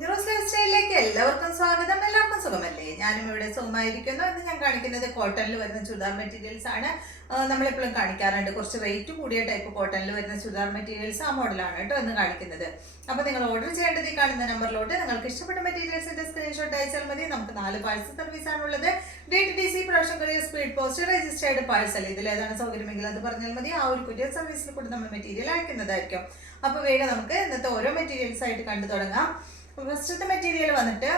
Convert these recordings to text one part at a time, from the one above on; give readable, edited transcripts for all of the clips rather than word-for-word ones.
കുഞ്ഞുറോസ് life സ്റ്റൈലിലേക്ക് എല്ലാവർക്കും സ്വാഗതം. എല്ലാവർക്കും സുഖമല്ലേ? ഞാനും ഇവിടെ സുഖമായിരിക്കുന്നു. ഇന്ന് ഞാൻ കാണിക്കുന്നത് കോട്ടണിൽ വരുന്ന ചുരിദാർ മെറ്റീരിയൽസ് ആണ്. നമ്മളെപ്പോഴും കാണിക്കാറുണ്ട് കുറച്ച് റേറ്റ് കൂടിയ ടൈപ്പ് കോട്ടണിൽ വരുന്ന ചുരിദാർ മെറ്റീരിയൽസ്. ആ മോഡലാണ് കേട്ടോ ഇന്ന് കാണിക്കുന്നത്. അപ്പോൾ നിങ്ങൾ ഓർഡർ ചെയ്യേണ്ടത് ഈ കാണുന്ന നമ്പറിലോട്ട് നിങ്ങൾക്ക് ഇഷ്ടപ്പെട്ട മെറ്റീരിയൽസിന്റെ സ്ക്രീൻഷോട്ട് അയച്ചാൽ മതി. നമുക്ക് 4 പാഴ്സൽ സർവീസ് ആണുള്ളത്. DTDC, production courier, speed post, registered parcel. ഇതിലേതാണ് സൗകര്യമെങ്കിൽ അത് പറഞ്ഞാൽ മതി. ആ ഒരു കൊറിയർ സർവീസിൽ കൂടി നമ്മൾ മെറ്റീരിയൽ അയക്കുന്നതായിരിക്കും. അപ്പോൾ വേഗം നമുക്ക് ഇന്നത്തെ ഓരോ മെറ്റീരിയൽസ് ആയിട്ട് കണ്ടു തുടങ്ങാം. ഫസ്റ്റത്തെ മെറ്റീരിയൽ വന്നിട്ട്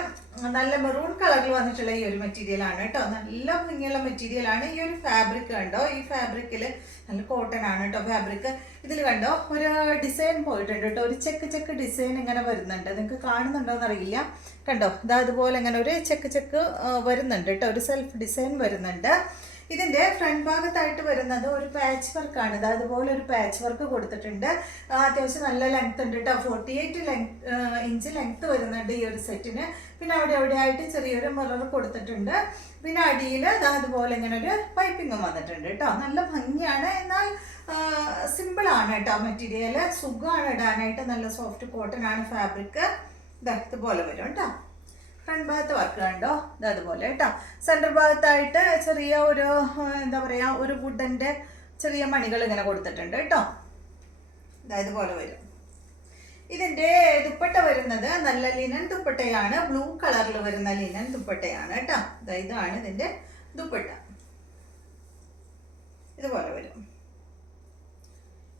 നല്ല മെറൂൺ കളറിൽ വന്നിട്ടുള്ള ഈ ഒരു മെറ്റീരിയൽ ആണ് കേട്ടോ. നല്ല ഭംഗിയുള്ള മെറ്റീരിയൽ ആണ്. ഈ ഒരു ഫാബ്രിക് കണ്ടോ, ഈ ഫാബ്രിക്കിൽ നല്ല കോട്ടൺ ആണ് കേട്ടോ ഫാബ്രിക്. ഇതിൽ കണ്ടോ ഒരു ഡിസൈൻ പോയിട്ടുണ്ട് കേട്ടോ. ഒരു ചെക്ക് ഡിസൈൻ ഇങ്ങനെ വരുന്നുണ്ട്. നിങ്ങൾക്ക് കാണുന്നുണ്ടോ എന്നറിയില്ല. കണ്ടോ ഇതാ അതുപോലെ ഇങ്ങനെ ഒരു ചെക്ക് വരുന്നുണ്ട് കേട്ടോ. ഒരു സെൽഫ് ഡിസൈൻ വരുന്നുണ്ട്. ഇതിന്റെ ഫ്രണ്ട് ഭാഗത്തായിട്ട് വരുന്നത് ഒരു പാച്ച് വർക്കാണ്. ഇത് അതുപോലെ ഒരു പാച്ച് വർക്ക് കൊടുത്തിട്ടുണ്ട്. അത്യാവശ്യം നല്ല ലെങ്ത് ഉണ്ട് കേട്ടോ. 48 ഇഞ്ച് ലെങ്ത് വരുന്നുണ്ട് ഈ ഒരു സെറ്റിന്. പിന്നെ അവിടെ ആയിട്ട് ചെറിയൊരു മിറർ കൊടുത്തിട്ടുണ്ട്. പിന്നെ അടിയിൽ അതുപോലെ ഇങ്ങനെ ഒരു പൈപ്പിങ്ങും വന്നിട്ടുണ്ട് കേട്ടോ. നല്ല ഭംഗിയാണ്. എന്നാൽ സിമ്പിൾ ആണ് കേട്ടോ മെറ്റീരിയൽ. സുഖമാണ് ഇടാനായിട്ട്. നല്ല സോഫ്റ്റ് കോട്ടൺ ആണ് ഫാബ്രിക്. ഇതുപോലെ വരും കേട്ടോ. ഫ്രണ്ട് ഭാഗത്ത് വർക്ക് കണ്ടോ അതുപോലെ കേട്ടോ. സെൻറ്റർ ഭാഗത്തായിട്ട് ചെറിയ ഒരു എന്താ പറയുക ഒരു വുഡൻ്റെ ചെറിയ മണികൾ ഇങ്ങനെ കൊടുത്തിട്ടുണ്ട് കേട്ടോ. ഇതുപോലെ വരും. ഇതിൻ്റെ ദുപ്പട്ട വരുന്നത് നല്ല ലിനൻ ദുപ്പട്ടയാണ്. ബ്ലൂ കളറിൽ വരുന്ന ലിനൻ ദുപ്പട്ടയാണ് കേട്ടോ. ഇതാണ് ഇതിൻ്റെ ദുപ്പട്ട. ഇതുപോലെ വരും.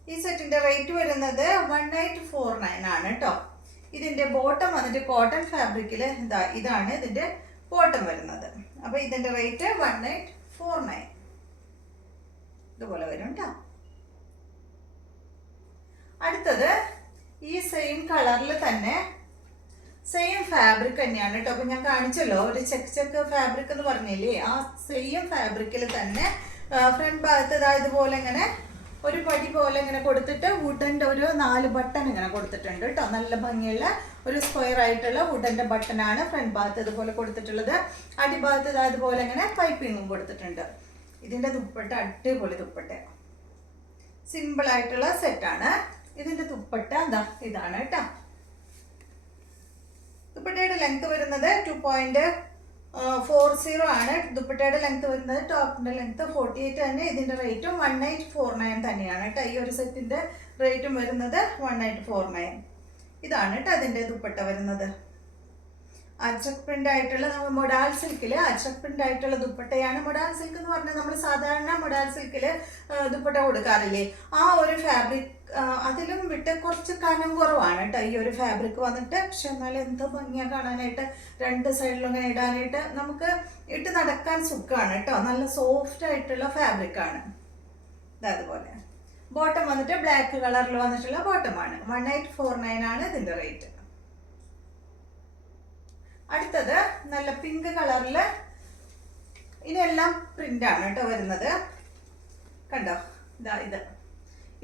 ഈ സെറ്റിൻ്റെ റേറ്റ് വരുന്നത് 1849 ആണ് കേട്ടോ. ഇതിന്റെ ബോട്ടം വന്നിട്ട് കോട്ടൺ ഫാബ്രിക്കിൽ ഇതാണ് ഇതിന്റെ ബോട്ടം വരുന്നത്. അപ്പൊ ഇതിന്റെ റേറ്റ് 1849 ഇതുപോലെ വരും കേട്ടോ. അടുത്തത് ഈ സെയിം കളറിൽ തന്നെ സെയിം ഫാബ്രിക് തന്നെയാണ് കേട്ടോ. അപ്പൊ ഞാൻ കാണിച്ചല്ലോ ഒരു ചെക്ക് ഫാബ്രിക് എന്ന് പറഞ്ഞില്ലേ, ആ സെയിം ഫാബ്രിക്കിൽ തന്നെ ഫ്രണ്ട് ഭാഗത്ത് ഇതുപോലെ ഇങ്ങനെ ഒരു പടി പോലെ ഇങ്ങനെ കൊടുത്തിട്ട് വുഡൻ്റെ ഒരു 4 ബട്ടൺ ഇങ്ങനെ കൊടുത്തിട്ടുണ്ട് കേട്ടോ. നല്ല ഭംഗിയുള്ള ഒരു സ്ക്വയർ ആയിട്ടുള്ള വുഡൻ്റെ ബട്ടനാണ് ഫ്രണ്ട് ഭാഗത്ത് ഇതുപോലെ കൊടുത്തിട്ടുള്ളത്. അടിഭാഗത്ത് അതുപോലെ ഇങ്ങനെ പൈപ്പിങ്ങും കൊടുത്തിട്ടുണ്ട്. ഇതിൻ്റെ ദുപ്പട്ട അടിപൊളി ദുപ്പട്ട, സിമ്പിൾ ആയിട്ടുള്ള സെറ്റാണ്. ഇതിൻ്റെ ദുപ്പട്ട ഇതാണ് കേട്ടോ. ദുപ്പട്ടയുടെ ലെങ്ത് വരുന്നത് 2.40 ആണ്. ദുപ്പട്ടയുടെ ലെങ്ത് വരുന്നത്. ടോപ്പിന്റെ ലെങ്ത് 48 തന്നെ. ഇതിന്റെ റേറ്റും 1849 തന്നെയാണ് കേട്ടോ. ഈ ഒരു സെറ്റിന്റെ റേറ്റും വരുന്നത് 1849. ഇതാണ് കേട്ടോ അതിന്റെ ദുപ്പട്ട വരുന്നത്. അജ്രക് പ്രിന്റ് ആയിട്ടുള്ള മൊഡാൽ സിൽക്കില് അജ്രക് പ്രിന്റ് ആയിട്ടുള്ള ദുപ്പട്ടയാണ്. മൊഡാൽ സിൽക്ക് എന്ന് പറഞ്ഞാൽ നമ്മൾ സാധാരണ മൊഡാൽ സിൽക്കില് ദുപ്പട്ട കൊടുക്കാറില്ലേ, ആ ഒരു ഫാബ്രിക് അതിലും വിട്ട് കുറച്ച് കനം കുറവാണ് കേട്ടോ ഈ ഒരു ഫാബ്രിക് വന്നിട്ട്. പക്ഷെ എന്നാലും എന്ത് ഭംഗിയാ കാണാനായിട്ട്. 2 സൈഡിലും ഇങ്ങനെ ഇടാനായിട്ട് നമുക്ക് ഇട്ട് നടക്കാൻ സുഖമാണ് കേട്ടോ. നല്ല സോഫ്റ്റ് ആയിട്ടുള്ള ഫാബ്രിക് ആണ്. അതുപോലെ ബോട്ടം വന്നിട്ട് ബ്ലാക്ക് കളറിൽ വന്നിട്ടുള്ള ബോട്ടമാണ്. 1849 ആണ് ഇതിന്റെ റേറ്റ്. അടുത്തത് നല്ല പിങ്ക് കളറില് ഇതെല്ലാം പ്രിന്റ് ആണ് കേട്ടോ വരുന്നത്. കണ്ടോ ഇത്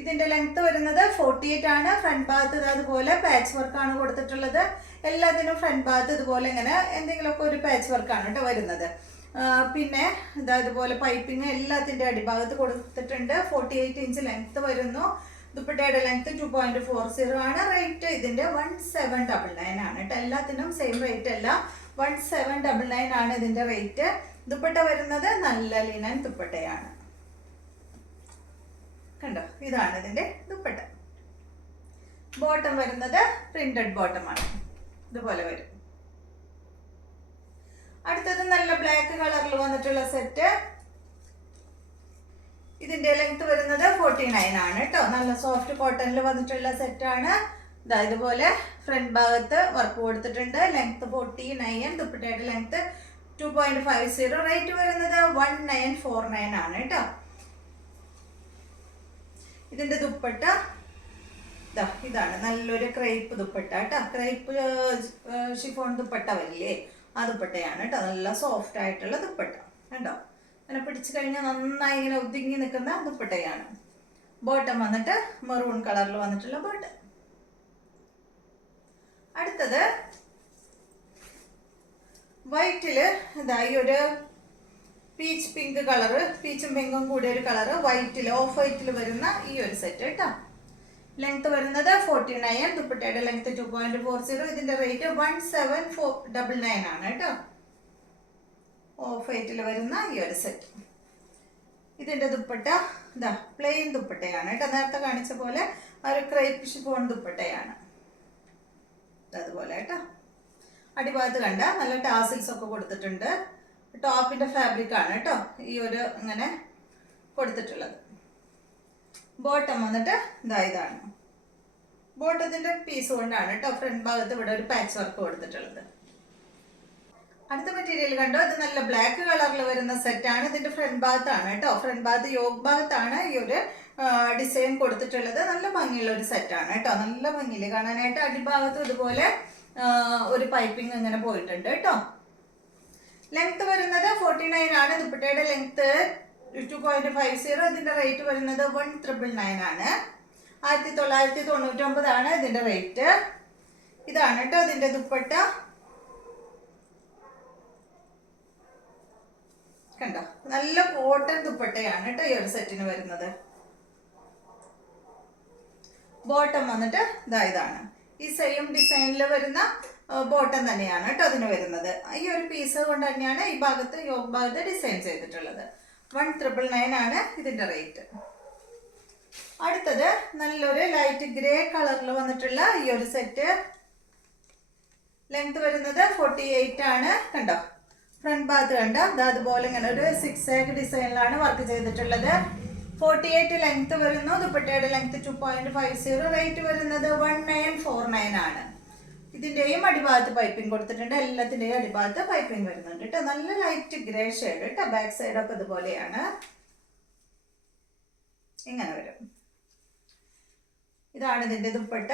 ഇതിന്റെ ലെങ്ത് വരുന്നത് 48 ആണ്. ഫ്രണ്ട് ഭാഗത്ത് അതുപോലെ പാച്ച് വർക്കാണ് കൊടുത്തിട്ടുള്ളത്. എല്ലാത്തിനും ഫ്രണ്ട് ഭാഗത്ത് ഇതുപോലെ ഇങ്ങനെ എന്തെങ്കിലുമൊക്കെ ഒരു പാച്ച് വർക്കാണ് കേട്ടോ വരുന്നത്. പിന്നെ ഇതുപോലെ പൈപ്പിങ് എല്ലാത്തിന്റെ അടിഭാഗത്ത് കൊടുത്തിട്ടുണ്ട്. 48 ഇഞ്ച് ലെങ്ത് വരുന്നു. ദുപ്പട്ടയുടെ ലെങ്ത് 2.40 ആണ്. റേറ്റ് ഇതിന്റെ 1799 ആണ് കേട്ടോ. എല്ലാത്തിനും സെയിം റേറ്റ് അല്ല, 1799 ആണ് ഇതിന്റെ റേറ്റ്. ദുപ്പട്ട വരുന്നത് നല്ല ലിനൻ ദുപ്പട്ടയാണ്. കണ്ടോ ഇതാണ് ഇതിന്റെ ദുപ്പട്ട. ബോട്ടം വരുന്നത് പ്രിന്റഡ് ബോട്ടമാണ്. ഇതുപോലെ വരും. അടുത്തത് നല്ല ബ്ലാക്ക് കളറിൽ വന്നിട്ടുള്ള സെറ്റ്. ഇതിന്റെ ലെങ്ത് വരുന്നത് 49 ആണ് കേട്ടോ. നല്ല സോഫ്റ്റ് കോട്ടണിൽ വന്നിട്ടുള്ള സെറ്റാണ്. ഇതുപോലെ ഫ്രണ്ട് ഭാഗത്ത് വർക്ക് കൊടുത്തിട്ടുണ്ട്. ലെങ്ത് 49. ദുപ്പട്ടയുടെ ലെങ്ത് 2.50. റേറ്റ് വരുന്നത് 1949 ആണ് കേട്ടോ. ഇതിന്റെ ദുപ്പട്ട ഇതാണ്. നല്ലൊരു ക്രേപ്പ് ദുപ്പട്ട കേട്ടോ. ക്രേപ്പ് ഷിഫോൺ ദുപ്പട്ട വരില്ലേ, ആ ദുപ്പട്ടയാണ് കേട്ടോ. നല്ല സോഫ്റ്റ് ആയിട്ടുള്ള ദുപ്പട്ട കണ്ടോ. അങ്ങനെ പിടിച്ചു കഴിഞ്ഞാൽ നന്നായി ഇങ്ങനെ ഒതുങ്ങി നിൽക്കുന്ന ദുപ്പട്ടയാണ്. ബോട്ടം വന്നിട്ട് മെറൂൺ കളറിൽ വന്നിട്ടുള്ള ബോട്ടം. അടുത്തത് വൈറ്റില് ഈ ഒരു പീച്ച് പിങ്ക് കളറ്, പീച്ചും പിങ്കും കൂടിയ ഒരു കളറ് വൈറ്റിൽ ഓഫ് വൈറ്റിൽ വരുന്ന ഈ ഒരു സെറ്റ് കേട്ടോ. ലെങ്ത് വരുന്നത് 49, ദുപ്പട്ടയുടെ ലെങ്ത് 2.40, ഇതിന്റെ റേറ്റ് 17,499 ആണ് കേട്ടോ. ഓഫ് വൈറ്റിൽ വരുന്ന ഈ ഒരു സെറ്റ്. ഇതിന്റെ ദുപ്പട്ട ഇതാ പ്ലെയിൻ ദുപ്പട്ടയാണ് കേട്ടോ. നേരത്തെ കാണിച്ച പോലെ ഒരു ക്രേപ്പ് ഷിഫോൺ ദുപ്പട്ടയാണ്. അതുപോലെ കേട്ടോ. അടിഭാഗത്ത് കണ്ട നല്ല ടാസിൽസ് ഒക്കെ കൊടുത്തിട്ടുണ്ട്. ടോപ്പിന്റെ ഫാബ്രിക് ആണ് കേട്ടോ ഈ ഒരു ഇങ്ങനെ കൊടുത്തിട്ടുള്ളത്. ബോട്ടം വന്നിട്ട് ഇതാണ്. ബോട്ടത്തിന്റെ പീസ് കൊണ്ടാണ് കേട്ടോ ഫ്രണ്ട് ഭാഗത്ത് ഇവിടെ ഒരു പാച്ച് വർക്ക് കൊടുത്തിട്ടുള്ളത്. അടുത്ത മെറ്റീരിയൽ കണ്ടോ, ഇത് നല്ല ബ്ലാക്ക് കളറിൽ വരുന്ന സെറ്റാണ്. ഇതിന്റെ ഫ്രണ്ട് ഭാഗത്താണ് കേട്ടോ. ഫ്രണ്ട് ഭാഗത്ത് യോഗ് ഭാഗത്താണ് ഈ ഒരു ഡിസൈൻ കൊടുത്തിട്ടുള്ളത്. നല്ല ഭംഗിയുള്ള ഒരു സെറ്റാണ് കേട്ടോ. നല്ല ഭംഗിയിൽ കാണാനായിട്ട്. അടിഭാഗത്തും ഇതുപോലെ ഒരു പൈപ്പിംഗ് ഇങ്ങനെ പോയിട്ടുണ്ട് കേട്ടോ. ലെങ്ത് വരുന്നത് 49 ആണ്. ദുപ്പട്ടയുടെ ലെങ്ത് 2.50. ഇതിന്റെ റേറ്റ് വരുന്നത് 1,999 ആണ്. 1999 ആണ് ഇതിന്റെ റേറ്റ്. ഇതാണ് കേട്ടോ ഇതിന്റെ ദുപ്പട്ട. കണ്ടോ, നല്ല കോട്ടൺ ദുപ്പട്ടയാണ് കേട്ടോ ഈ ഒരു സെറ്റിന് വരുന്നത്. ബോട്ടം വന്നിട്ട് ഇതാണ്. ഈ സെയിം ഡിസൈനിൽ വരുന്ന ബോട്ടം തന്നെയാണ് കേട്ടോ അതിന് വരുന്നത്. ഈ ഒരു പീസ് കൊണ്ട് തന്നെയാണ് ഈ ഭാഗത്ത് യോഗ് ഭാഗത്ത് ഡിസൈൻ ചെയ്തിട്ടുള്ളത്. 1,999 ആണ് ഇതിന്റെ റേറ്റ്. അടുത്തത് നല്ലൊരു ലൈറ്റ് ഗ്രേ കളറിൽ വന്നിട്ടുള്ള ഈ ഒരു സെറ്റ്. ലെങ്ത് വരുന്നത് 48 ആണ്. കണ്ടോ, ഫ്രണ്ട് ഭാഗത്ത് കണ്ടോ അതുപോലെ ഇങ്ങനെ ഒരു സിക്സാഗ് ഡിസൈനിലാണ് വർക്ക് ചെയ്തിട്ടുള്ളത്. 48 ലെങ്ത് വരുന്നു. ദുപ്പട്ടയുടെ ലെങ്ത് 2.50. റേറ്റ് വരുന്നത് 1949 ആണ്. ഇതിന്റെയും അടിഭാഗത്ത് പൈപ്പിംഗ് കൊടുത്തിട്ടുണ്ട്. എല്ലാത്തിന്റെയും അടിഭാഗത്ത് പൈപ്പിംഗ് വരുന്നുണ്ട് കേട്ടോ. നല്ല ലൈറ്റ് ഗ്രേ ഷെയ്ഡ് കേട്ടോ. ബാക്ക് സൈഡ് ഒക്കെ ഇതുപോലെയാണ്, ഇങ്ങനെ വരും. ഇതാണ് ഇതിന്റെ ദുപ്പട്ട.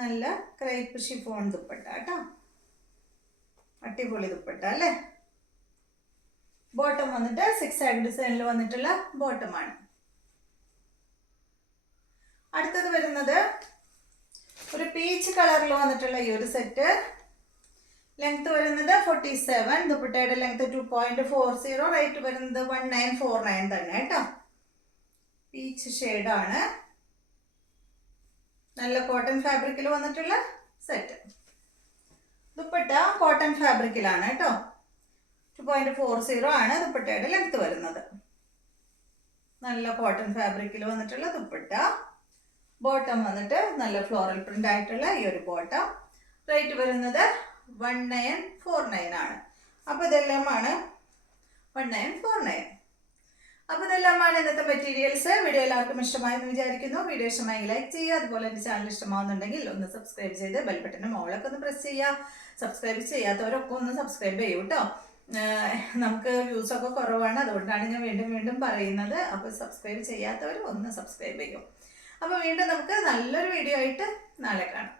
നല്ല ക്രേപ്പ് ഷിഫോൺ ദുപ്പട്ട കേട്ടോ. അടിപൊളി ദുപ്പട്ട അല്ലേ. ബോട്ടം വന്നിട്ട് സിക്സാഗ് ഡിസൈനിൽ വന്നിട്ടുള്ള ബോട്ടമാണ്. അടുത്തത് വരുന്നത് ഒരു പീച്ച് കളറിൽ വന്നിട്ടുള്ള ഈ ഒരു സെറ്റ്. ലെങ്ത് വരുന്നത് 47. ദുപ്പട്ടയുടെ ലെങ്ത് 2.40. റേറ്റ് വരുന്നത് 1949 തന്നെ കേട്ടോ. പീച്ച് ഷെയ്ഡാണ്. നല്ല കോട്ടൺ ഫാബ്രിക്കിൽ വന്നിട്ടുള്ള സെറ്റ്. ദുപ്പട്ട കോട്ടൺ ഫാബ്രിക്കിലാണ് കേട്ടോ. 2.40 ആണ് ദുപ്പട്ടയുടെ ലെങ്ത് വരുന്നത്. നല്ല കോട്ടൺ ഫാബ്രിക്കിൽ വന്നിട്ടുള്ള ദുപ്പട്ട. ബോട്ടം വന്നിട്ട് നല്ല ഫ്ലോറൽ പ്രിന്റ് ആയിട്ടുള്ള ഈ ഒരു ബോട്ടം. റേറ്റ് വരുന്നത് 1949 ആണ്. അപ്പോൾ ഇതെല്ലാമാണ് 1949. അപ്പോൾ ഇതെല്ലാമാണ് ഇന്നത്തെ മെറ്റീരിയൽസ്. വീഡിയോ എല്ലാവർക്കും ഇഷ്ടമായെന്ന് വിചാരിക്കുന്നു. വീഡിയോ ഇഷ്ടമായി ലൈക്ക് ചെയ്യുക. അതുപോലെ എൻ്റെ ചാനൽ ഇഷ്ടമാവുന്നുണ്ടെങ്കിൽ ഒന്ന് സബ്സ്ക്രൈബ് ചെയ്ത് ബെൽ ബട്ടൻ്റെ മോളൊക്കെ ഒന്ന് പ്രസ് ചെയ്യുക. സബ്സ്ക്രൈബ് ചെയ്യാത്തവരൊക്കെ ഒന്ന് സബ്സ്ക്രൈബ് ചെയ്യൂ കേട്ടോ. നമുക്ക് വ്യൂസൊക്കെ കുറവാണ്, അതുകൊണ്ടാണ് ഞാൻ വീണ്ടും വീണ്ടും പറയുന്നത്. അപ്പോൾ സബ്സ്ക്രൈബ് ചെയ്യാത്തവർ ഒന്ന് സബ്സ്ക്രൈബ് ചെയ്യും. അപ്പോൾ വീണ്ടും നമുക്ക് നല്ലൊരു വീഡിയോ ആയിട്ട് നാളെ കാണാം.